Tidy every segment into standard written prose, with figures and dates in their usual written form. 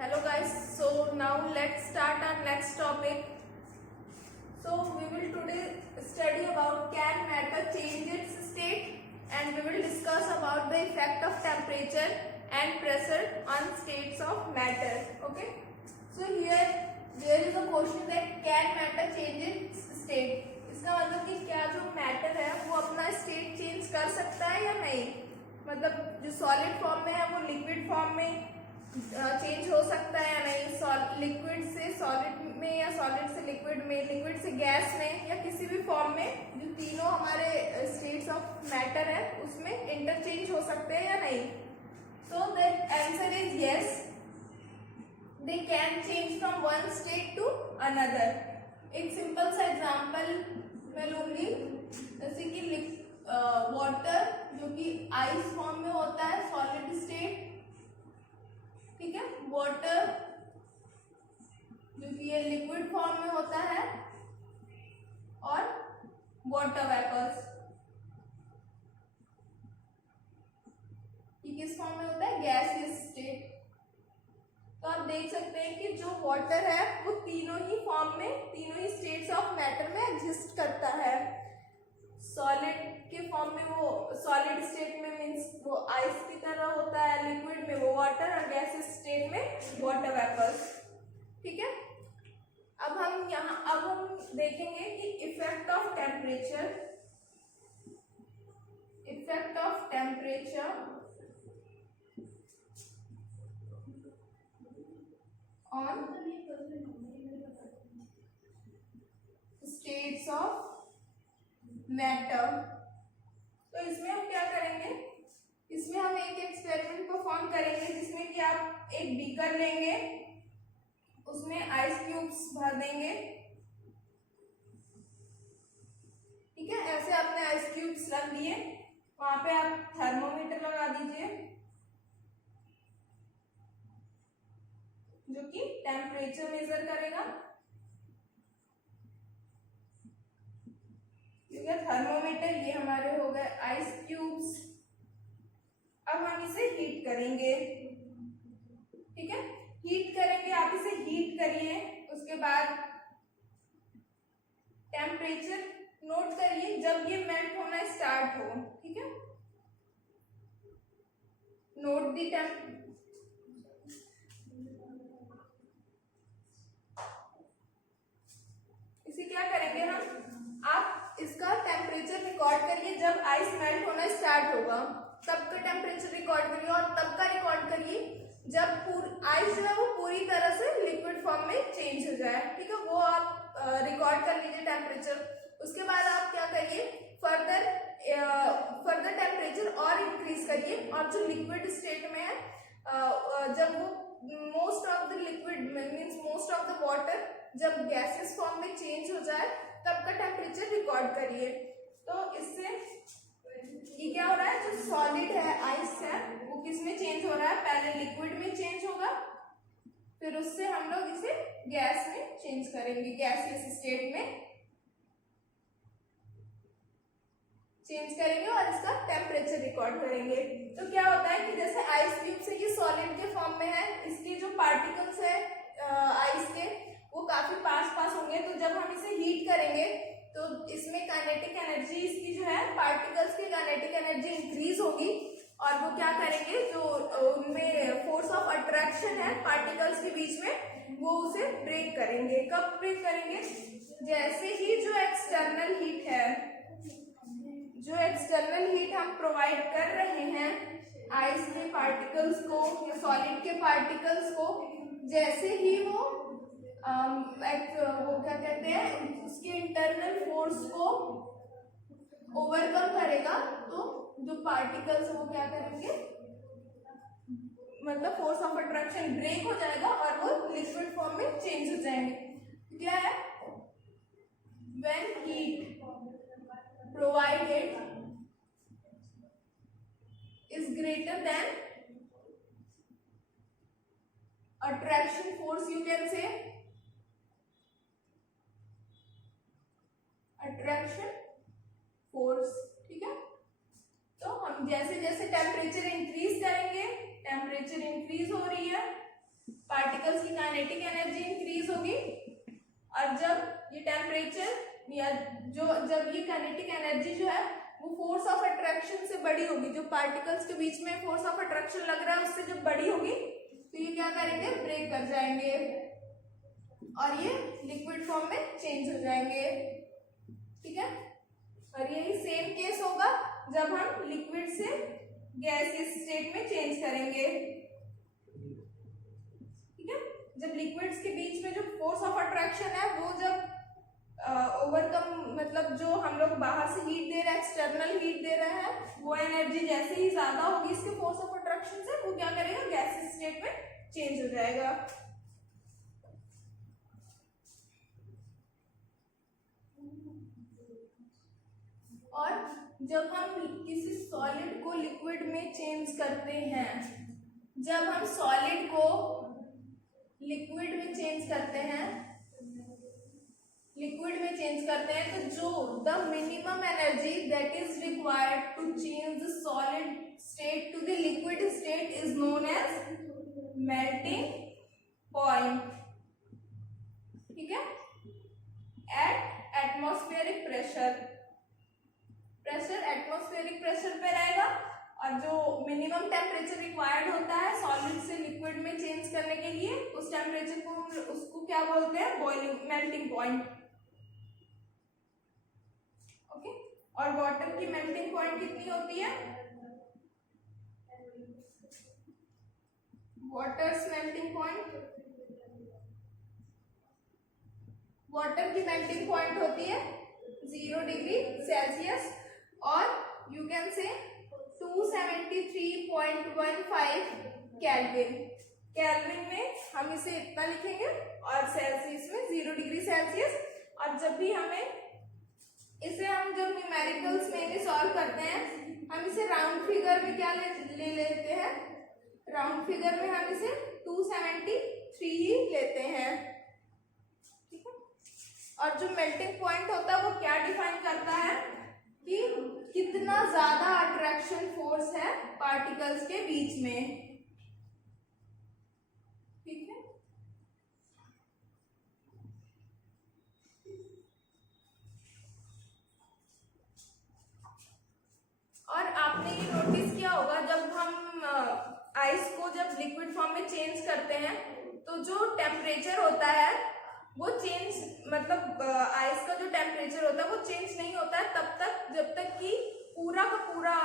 Hello guys, so now let's start our next topic. So we will today study about can matter change its state, and we will discuss about the effect of temperature and pressure on states of matter. Okay, so here there is a question that can matter change its state. इसका मतलब कि क्या जो matter है वो अपना state change कर सकता है या नहीं, मतलब जो सॉलिड फॉर्म में है वो लिक्विड फॉर्म में चेंज हो सकता है या नहीं, लिक्विड से सॉलिड में या सॉलिड से लिक्विड में, लिक्विड से गैस में या किसी भी फॉर्म में, जो तीनों हमारे स्टेट्स ऑफ मैटर है उसमें इंटरचेंज हो सकते हैं या नहीं. So the answer is yes, they can change from one state to another. एक सिंपल सा एग्जांपल मैं लूंगी, जैसे कि वाटर जो कि आइस फॉर्म में होता है, सॉलिड स्टेट, ठीक है, वाटर जो कि ये लिक्विड फॉर्म में होता है, और वाटर वेपर्स ये किस फॉर्म में होता है, गैसियस स्टेट. तो आप देख सकते हैं कि जो वाटर है वो तीनों ही फॉर्म में, तीनों ही स्टेट्स ऑफ मैटर में एग्जिस्ट करता है. सॉलिड के फॉर्म में वो सॉलिड स्टेट में मीन्स वो आइस की तरह होता है, लिक्विड में वो वाटर, और गैसियस स्टेट में वाटर वेपर्स. ठीक है, अब हम देखेंगे कि effect of temperature on states of matter. तो इसमें हम क्या करेंगे, इसमें हम एक एक्सपेरिमेंट परफॉर्म करेंगे जिसमें कि आप एक बीकर लेंगे, उसमें आइस क्यूब्स भर देंगे. ठीक है, ऐसे आपने आइस क्यूब्स रख दिए, वहां पे आप थर्मोमीटर लगा दीजिए जो कि टेम्परेचर मेजर करेगा. थर्मोमीटर ये हमारे हो गए आइस क्यूब्स. अब हम इसे हीट करेंगे. ठीक है, हीट करेंगे, आप इसे हीट करिए, उसके बाद टेम्परेचर नोट करिए जब ये मेल्ट होना स्टार्ट हो. ठीक है, नोट दी इसे क्या करेंगे हम, आप इसका टेम्परेचर रिकॉर्ड करिए जब आइस मेल्ट होना स्टार्ट होगा, तब का टेम्परेचर रिकॉर्ड करिए, और तब का रिकॉर्ड करिए जब आइस जो है वो पूरी तरह से लिक्विड फॉर्म में चेंज हो जाए. ठीक है, वो आप रिकॉर्ड कर लीजिए टेम्परेचर. उसके बाद आप क्या करिए, फर्दर टेम्परेचर और इंक्रीज करिए, और जो लिक्विड स्टेट में है जब वो most of the liquid means most of the water जब गैसेस फॉर्म में चेंज हो जाए तब का टेम्परेचर रिकॉर्ड करिए. तो इससे ये क्या हो रहा है, जो सॉलिड है आइस है वो किस में चेंज हो रहा है, पहले लिक्विड में चेंज होगा, फिर उससे हम लोग इसे गैस में चेंज करेंगे, गैसियस स्टेट में चेंज करेंगे और इसका टेम्परेचर रिकॉर्ड करेंगे. तो क्या होता है कि जैसे आइस क्यूब से ये सॉलिड के फॉर्म में है, इसके जो पार्टिकल्स है आइस के वो काफी पास होंगे. तो जब हम इसे हीट करेंगे तो इसमें काइनेटिक एनर्जी, इसकी जो है पार्टिकल्स की काइनेटिक एनर्जी इंक्रीज होगी, और वो क्या करेंगे, जो उनमें फोर्स ऑफ अट्रैक्शन है पार्टिकल्स के बीच में, वो उसे ब्रेक करेंगे. कब ब्रेक करेंगे, जैसे ही जो एक्सटर्नल हीट हम प्रोवाइड कर रहे हैं आइस के पार्टिकल्स को या सॉलिड के पार्टिकल्स को, जैसे ही वो क्या कहते हैं, उसके इंटरनल फोर्स को ओवरकम करेगा, तो जो पार्टिकल्स वो क्या करेंगे, मतलब फोर्स ऑफ अट्रैक्शन ब्रेक हो जाएगा और वो लिक्विड फॉर्म में चेंज हो जाएंगे. क्या है, when heat provided is greater than attraction force, you can say attraction force. ठीक है, तो हम जैसे जैसे टेम्परेचर इंक्रीज करेंगे, टेम्परेचर इंक्रीज हो रही है, पार्टिकल पार्टिकल्स की काइनेटिक एनर्जी इंक्रीज होगी, और जब ये टेम्परेचर या जब ये काइनेटिक एनर्जी जो है वो फोर्स ऑफ अट्रैक्शन से बड़ी होगी, जो पार्टिकल्स के बीच में फोर्स ऑफ अट्रैक्शन लग रहा है उससे जब बड़ी होगी तो ये क्या करेंगे, ब्रेक कर जाएंगे और ये लिक्विड फॉर्म में चेंज हो जाएंगे। ठीक है, और यही सेम केस होगा जब हम लिक्विड से गैसियस स्टेट में चेंज करेंगे। ठीक है, जब लिक्विड्स के बीच में जो फोर्स ऑफ अट्रैक्शन है वो जब ओवरकम, मतलब जो हम लोग बाहर से हीट दे रहे हैं, एक्सटर्नल हीट दे रहे हैं, वो एनर्जी जैसे ही ज्यादा होगी इसके फोर्स ऑफ अट्रैक्शन से, वो क्या करेगा, गैसियस स्टेट में चेंज हो जाएगा। और जब हम किसी सॉलिड को लिक्विड में चेंज करते हैं, जब हम सॉलिड को लिक्विड में चेंज करते हैं, तो जो the minimum energy that is required to change the solid state to the liquid state is known as melting point. ठीक है, at atmospheric pressure atmospheric pressure पे रहेगा, और जो मिनिमम टेम्परेचर रिक्वायर्ड होता है सॉलिड से लिक्विड में चेंज करने के लिए, उस टेम्परेचर को उसको क्या बोलते हैं, बॉइलिंग, मेल्टिंग पॉइंट। ओके, और वाटर की मेल्टिंग पॉइंट कितनी होती है, वाटर्स मेल्टिंग पॉइंट, वाटर की मेल्टिंग पॉइंट होती है 0 डिग्री सेल्सियस, और you can say 273.15 kelvin. Kelvin में हम इसे इतना लिखेंगे और सेल्सियस में 0 डिग्री सेल्सियस। और जब भी हमें इसे हम जब न्यूमेरिकल्स में सॉल्व करते हैं, हम इसे राउंड फिगर में क्या ले लेते हैं, राउंड फिगर में हम इसे 273 ही लेते हैं। ठीक है, और जो मेल्टिंग पॉइंट होता है वो क्या डिफाइन करता है कि कितना ज्यादा अट्रैक्शन फोर्स है पार्टिकल्स के बीच में। ठीक है, और आपने ये नोटिस किया होगा जब हम आइस को जब लिक्विड फॉर्म में चेंज करते हैं तो जो टेम्परेचर होता है वो चेंज, मतलब आइस का जो टेम्परेचर होता है वो चेंज नहीं होता है तब तक जब तक कि पूरा का पूरा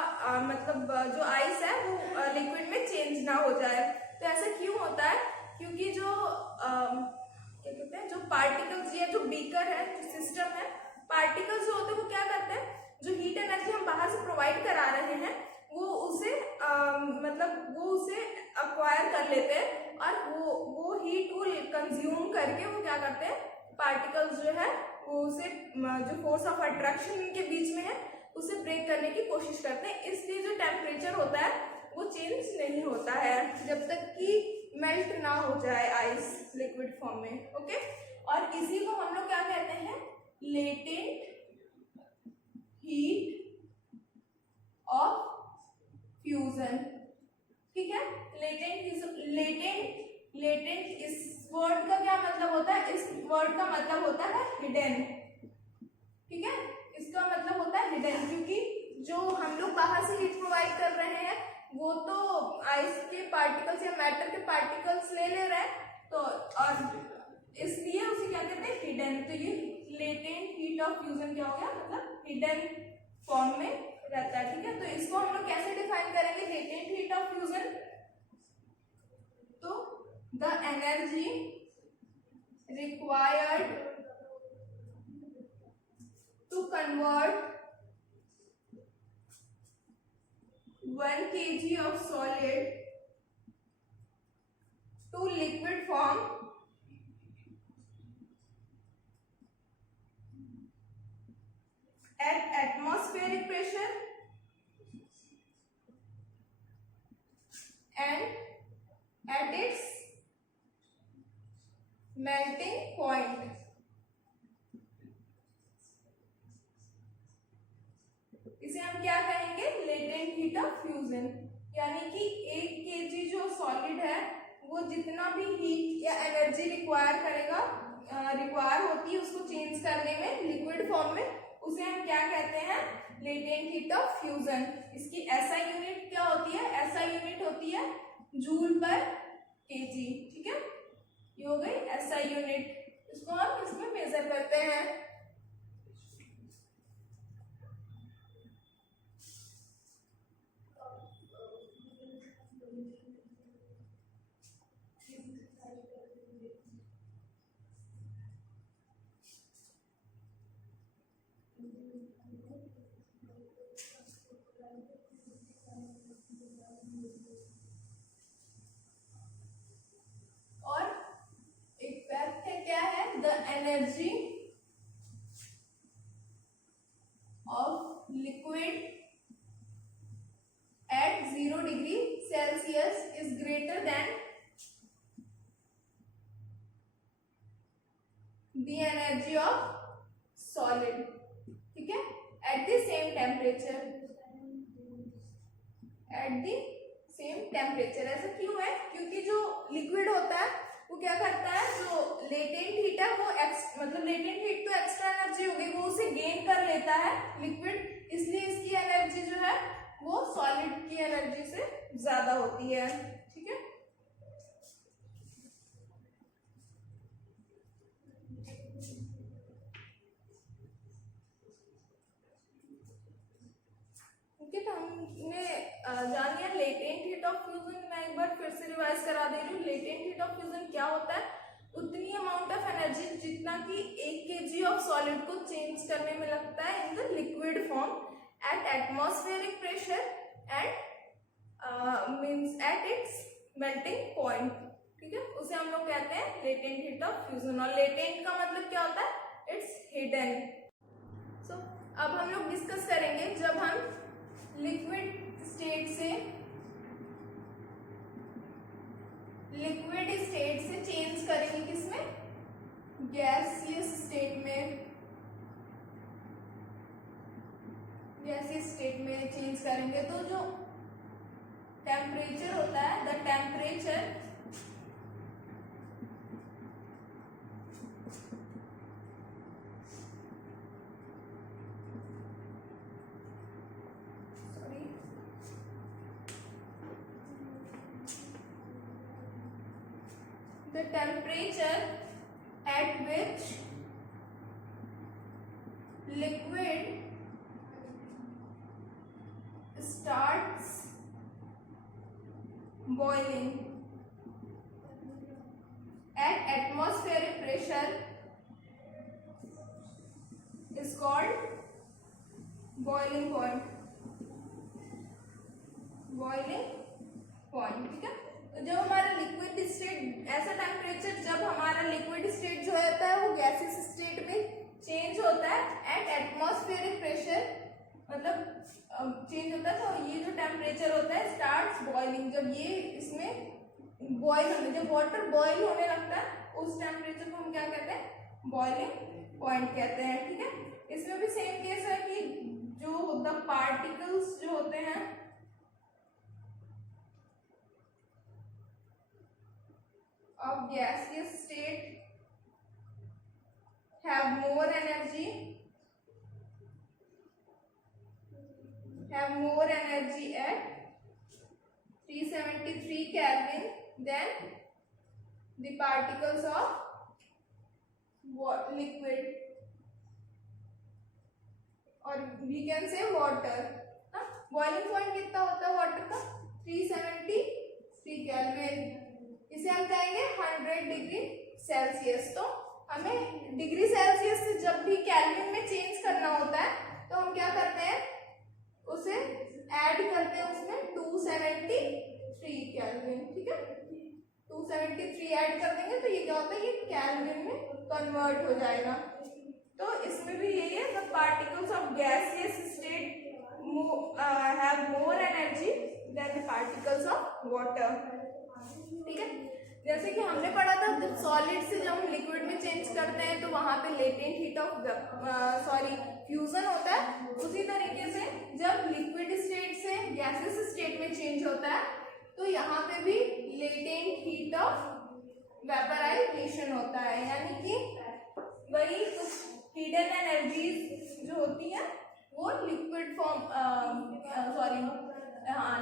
मतलब जो आइस है वो लिक्विड में चेंज ना हो जाए। तो ऐसा क्यों होता है, क्योंकि जो क्या कहते हैं, जो पार्टिकल्स या जो बीकर है, जो सिस्टम है, पार्टिकल्स जो होते हैं वो क्या करते हैं, जो हीट एनर्जी हम बाहर से प्रोवाइड करा रहे हैं वो उसे मतलब वो उसे अक्वायर कर लेते हैं, और वो हीट को कंज्यूम करके वो क्या करते हैं, पार्टिकल्स जो है वो उसे, जो फोर्स ऑफ अट्रैक्शन इनके बीच में है उसे ब्रेक करने की कोशिश करते हैं। इसलिए जो टेम्परेचर होता है वो चेंज नहीं होता है जब तक कि मेल्ट ना हो जाए आइस लिक्विड फॉर्म में। ओके, और इसी को हम लोग क्या कहते हैं, लेटेंट हीट ऑफ फ्यूजन। ठीक है, लेटेंट इस वर्ड का क्या मतलब होता है, इस वर्ड का मतलब होता है हिडन। ठीक है, इसका मतलब होता है हिडन, क्योंकि जो हम लोग बाहर से हीट प्रोवाइड कर रहे हैं वो तो आइस के पार्टिकल्स या मैटर के पार्टिकल्स ले रहे हैं, तो और इसलिए उसे क्या कहते हैं, हिडन। तो ये लेटेंट हीट ऑफ फ्यूजन क्या हो गया, मतलब हिडन फॉर्म में रहता है। ठीक है, तो इसको हम लोग कैसे डिफाइन करेंगे, लेटेंट हीट ऑफ फ्यूजन, तो the energy required to convert 1 kg of solid to liquid form at atmospheric pressure and at its melting point। इसे हम क्या कहेंगे, लेटेंट हीट ऑफ फ्यूजन। यानी कि 1 kg जो सॉलिड है वो जितना भी हीट या एनर्जी रिक्वायर होती है उसको चेंज करने में लिक्विड फॉर्म में, उसे हम क्या कहते हैं, लेटेंट हीट ऑफ फ्यूजन। इसकी एसआई यूनिट क्या होती है, एसआई यूनिट होती है जूल पर केजी। ठीक है, ये हो गई एसआई यूनिट, इसको हम इसमें मेजर करते हैं। और एक फैक्ट है, क्या है, the energy of liquid at 0 degree Celsius is greater than the energy of solid. ठीक है, at the same temperature, at the same temperature. ऐसा क्यों है, क्योंकि जो लिक्विड होता है वो क्या करता है, जो लेटेंट हीट है वो मतलब लेटेंट हीट तो एक्स्ट्रा एनर्जी हो गई, वो उसे गेन कर लेता है लिक्विड, इसलिए इसकी एनर्जी जो है वो सॉलिड की एनर्जी से ज्यादा होती है। ठीक है, तो हमने जान लिया लेटेंट हीट ऑफ फ्यूजन। मैं एक बार फिर से रिवाइज करा दे रही हूँ, लेटेंट हीट ऑफ फ्यूजन क्या होता है, उतनी अमाउंट ऑफ एनर्जी जितना कि 1 kg ऑफ सॉलिड को चेंज करने में लगता है in the liquid form eight atmospheric pressure and means at its melting point. ठीक है, उसे हम लोग कहते हैं लेटेंट हीट ऑफ फ्यूजन। और लेटेंट का मतलब क्या होता है, इट्स हिडन। सो अब हम लोग डिस्कस करेंगे जब हम लिक्विड स्टेट से चेंज करेंगे, किसमें, गैसियस स्टेट में, गैसियस स्टेट में चेंज करेंगे तो जो टेम्परेचर होता है, the temperature the temperature at which liquid starts boiling at atmospheric pressure is called boiling point, boiling point। ठीक है, तो जब हमारा लिक्विड स्टेट, ऐसा टेम्परेचर जब हमारा लिक्विड स्टेट जो होता है वो गैसियस स्टेट में चेंज होता है एट एटमॉस्फेरिक प्रेशर, मतलब चेंज होता है, तो ये जो टेम्परेचर होता है स्टार्ट्स बॉइलिंग, जब ये इसमें बॉयल होने, जब वाटर बॉयल होने लगता है उस टेम्परेचर को हम क्या कहते हैं, बॉइलिंग पॉइंट कहते हैं। ठीक है, इसमें भी सेम केस है कि जो द पार्टिकल्स जो होते हैं of gaseous state have more energy at 373 Kelvin than the particles of liquid, or we can say water। Boiling point कितना होता है वाटर का, 373 केल्विन, इसे हम कहेंगे 100 डिग्री सेल्सियस। तो हमें डिग्री सेल्सियस से जब भी केल्विन में चेंज करना होता है तो हम क्या करते हैं, उसे ऐड करते हैं उसमें 273 केल्विन। ठीक है, 273 ऐड कर देंगे तो ये क्या होता है, ये केल्विन में कन्वर्ट हो जाएगा। तो इसमें भी यही है, the particles of gaseous state have more energy than the particles of water. ठीक है, जैसे कि हमने पढ़ा था जब सॉलिड से जब हम लिक्विड में चेंज करते हैं तो वहां पे लेटेंट हीट ऑफ फ्यूजन होता है। उसी तरीके से जब लिक्विड स्टेट से गैसेस स्टेट में चेंज होता है तो तो यहाँ पे भी लेटेंट हीट ऑफ वेपराइजेशन होता है, यानी कि वही कुछ हिडन एनर्जीज जो होती है वो लिक्विड फॉर्म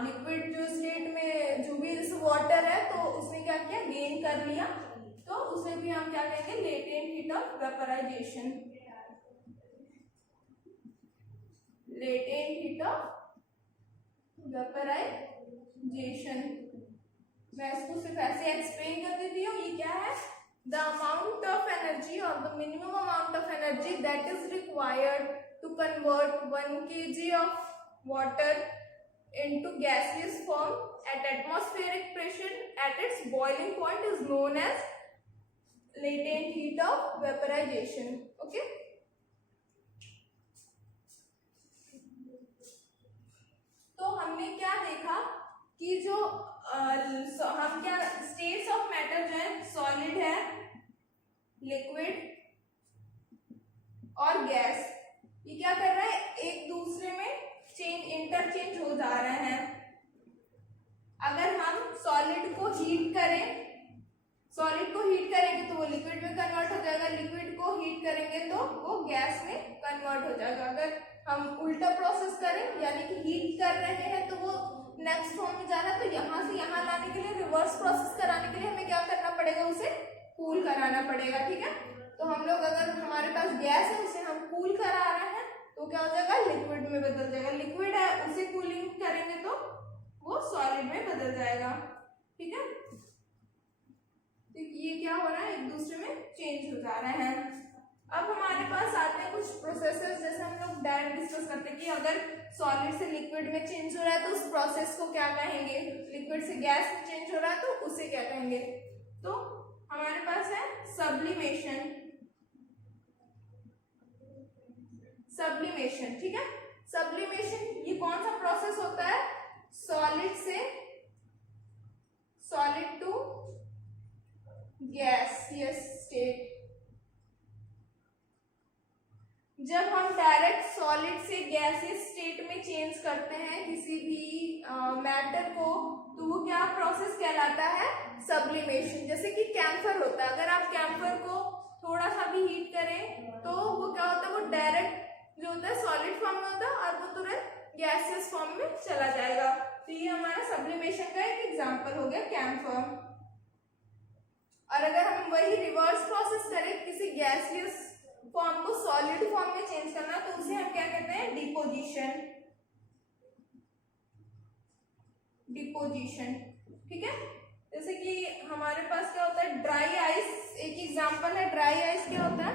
लिक्विड जो स्टेट में जो भी जैसे वाटर है तो उसने क्या किया, गेन कर लिया, तो उसे भी हम क्या कहेंगे, latent heat of vaporisation. Latent heat of vaporisation, मैं इसको सिर्फ ऐसे एक्सप्लेन कर देती हूँ। ये क्या है, द अमाउंट ऑफ एनर्जी और the minimum amount of energy that is required to convert 1 kg of water into gaseous form at atmospheric pressure at its boiling point is known as latent heat of vaporization. Okay, तो हमने क्या देखा कि जो हम क्या states of matter जो है, सॉलिड है, लिक्विड और गैस, ये क्या कर रहा है, एक दूसरे में इंटरचेंज हो जा रहे हैं। अगर हम सॉलिड को हीट करेंगे तो वो लिक्विड में कन्वर्ट हो जाएगा, लिक्विड को हीट करेंगे तो वो गैस में कन्वर्ट हो जाएगा। अगर हम उल्टा प्रोसेस करें, यानी कि हीट कर रहे हैं तो वो नेक्स्ट फॉर्म में जा रहा है, तो यहाँ से यहाँ लाने के लिए, रिवर्स प्रोसेस कराने के लिए हमें क्या करना पड़ेगा, उसे कूल कराना पड़ेगा। ठीक है, तो हम लोग अगर हमारे पास गैस है, उसे हम कूल करा रहे हैं तो क्या हो जाएगा, लिक्विड में बदल जाएगा। लिक्विड है, उसे कूलिंग करेंगे तो वो सॉलिड में बदल जाएगा। ठीक है, तो ये क्या हो रहा है, एक दूसरे में चेंज हो जा रहे हैं। अब हमारे पास आते हैं कुछ प्रोसेसेस, जैसे हम लोग डायरेक्ट डिस्कस करते हैं कि अगर सॉलिड से लिक्विड में चेंज हो रहा है तो उस प्रोसेस को क्या कहेंगे, लिक्विड से गैस में चेंज हो रहा है तो उसे क्या कहेंगे। तो हमारे पास है सब्लिमेशन। सब्लिमेशन, ठीक है, सब्लिमेशन ये कौन सा प्रोसेस होता है, सॉलिड टू गैसियस स्टेट। जब हम डायरेक्ट सॉलिड से गैसियस स्टेट में चेंज करते हैं किसी भी मैटर को, तो वो क्या प्रोसेस कहलाता है, सब्लिमेशन। जैसे कि कैम्फर होता है, अगर आप कैम्फर को थोड़ा सा भी हीट करें तो वो क्या होता है, वो डायरेक्ट जो होता है सॉलिड फॉर्म में होता है और वो तुरंत गैसियस फॉर्म में चला जाएगा। तो ये हमारा सब्लिमेशन का एक एग्जांपल हो गया, कैम्फर। और अगर हम वही रिवर्स प्रोसेस करें, किसी गैसियस फॉर्म को सॉलिड फॉर्म में चेंज करना, तो उसे हम क्या कहते हैं, डिपोजिशन। डिपोजिशन, ठीक है, जैसे कि हमारे पास क्या होता है, ड्राई आइस एक एग्जांपल है। ड्राई आइस क्या होता है,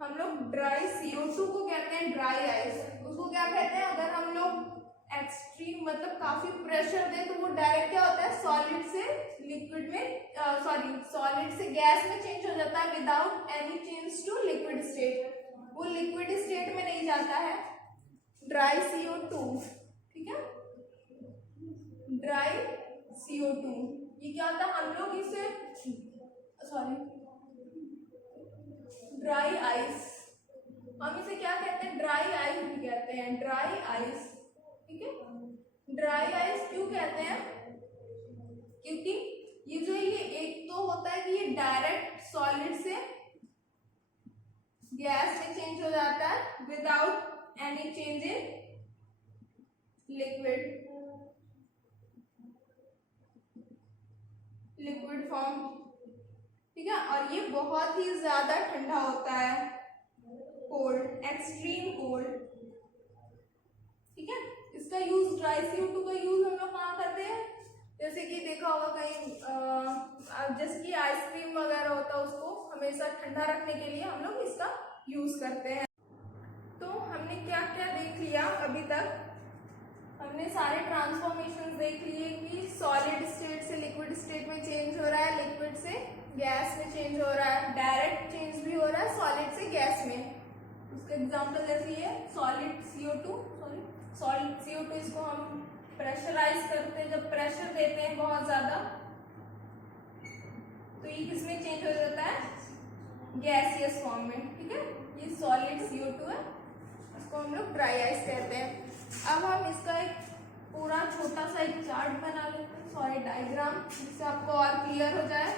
हम लोग ड्राई CO2 को कहते हैं ड्राई आइस। उसको क्या कहते हैं, अगर हम लोग एक्सट्रीम मतलब काफी प्रेशर दे तो वो डायरेक्ट क्या होता है, सॉलिड से लिक्विड में सॉलिड से गैस में चेंज हो जाता है without any change to liquid state. वो लिक्विड स्टेट में नहीं जाता है, ड्राई CO2। ठीक है, ड्राई CO2 ये क्या होता है, हम लोग इसे ड्राई आइस, हम इसे क्या कहते हैं, ड्राई आइस भी कहते हैं, ड्राई आइस। ठीक है, ड्राई आइस क्यों कहते हैं, क्योंकि ये एक तो होता है कि ये डायरेक्ट सॉलिड से गैस में चेंज हो जाता है without any change in liquid form. ठीक है, और ये बहुत ही ज्यादा ठंडा होता है, कोल्ड, एक्सट्रीम कोल्ड। ठीक है, इसका यूज, ड्राई CO2 का यूज हम लोग कहाँ करते हैं, जैसे कि देखा होगा कहीं, जैसे कि आइसक्रीम वगैरह होता है, उसको हमेशा ठंडा रखने के लिए हम लोग इसका यूज करते हैं। तो हमने क्या क्या देख लिया अभी तक, हमने सारे ट्रांसफॉर्मेशन देख लिए कि सॉलिड स्टेट से लिक्विड स्टेट में चेंज हो रहा है, लिक्विड से गैस में चेंज हो रहा है, डायरेक्ट चेंज भी हो रहा है सॉलिड से गैस में। उसका एग्जांपल जैसे ये सॉलिड CO2, इसको हम प्रेशराइज करते हैं, जब प्रेशर देते हैं बहुत ज्यादा तो ये किसमें चेंज हो जाता है, गैसियस फॉर्म में। ठीक है, ये सॉलिड CO2 है, इसको हम लोग ड्राई आइस कहते हैं। अब हम इसका एक पूरा छोटा सा एक चार्ट बना लेते हैं, सॉरी डायग्राम, जिससे आपको और क्लियर हो जाए।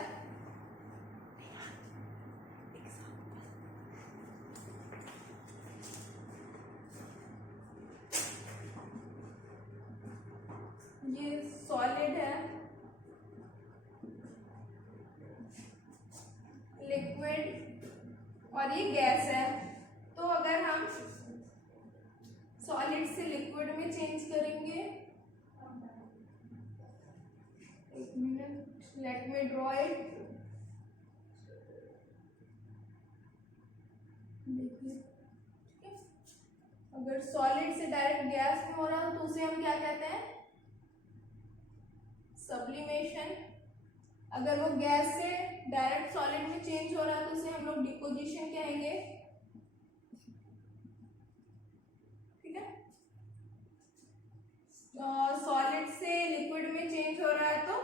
ये सॉलिड है, लिक्विड और ये गैस है। तो अगर हम सॉलिड से लिक्विड में चेंज करेंगे, एक minute, let me draw it. देखिए, अगर सॉलिड से डायरेक्ट गैस में हो रहा है तो उसे हम क्या कहते हैं, सब्लिमेशन। अगर वो गैस से डायरेक्ट सॉलिड में चेंज हो रहा है तो उसे हम लोग डिपोजिशन कहेंगे। ठीक है, सॉलिड से लिक्विड में चेंज हो रहा है तो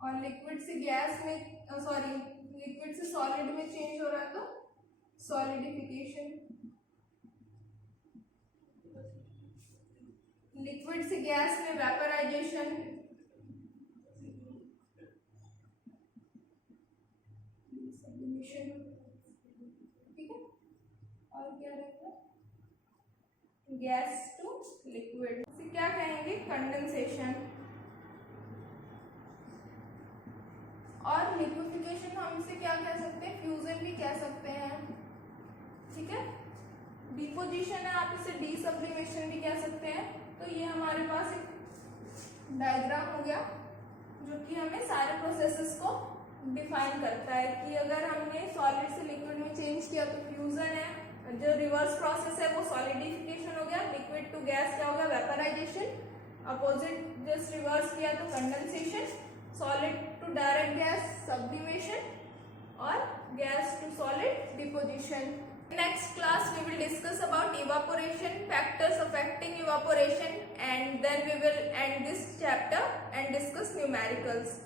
और लिक्विड से गैस में, सॉरी, लिक्विड से सॉलिड में चेंज हो रहा है तो सॉलिडिफिकेशन। लिक्विड से गैस में वेपराइजेशन, ठीक है। और क्या रहेगा, गैस टू लिक्विड, इसे क्या कहेंगे, कंडेंसेशन। और लिक्विफिकेशन हम इसे क्या कह सकते हैं, फ्यूजन भी कह सकते हैं। ठीक है, डिपोजिशन है, आप इसे डीसब्लिमेशन भी कह सकते हैं। तो ये हमारे पास एक डायग्राम हो गया जो कि हमें सारे प्रोसेसेस को डिफाइन करता है कि अगर हमने सॉलिड से लिक्विड में चेंज किया तो फ्यूजन है, जो रिवर्स प्रोसेस है वो सॉलिडिफिकेशन हो गया, लिक्विड टू गैस क्या हो गया, वेपराइजेशन, अपोजिट जस्ट रिवर्स किया तो condensation, solid to direct gas sublimation और gas to solid deposition. Next class we will discuss about evaporation, factors affecting evaporation, and then we will end this chapter and discuss numericals.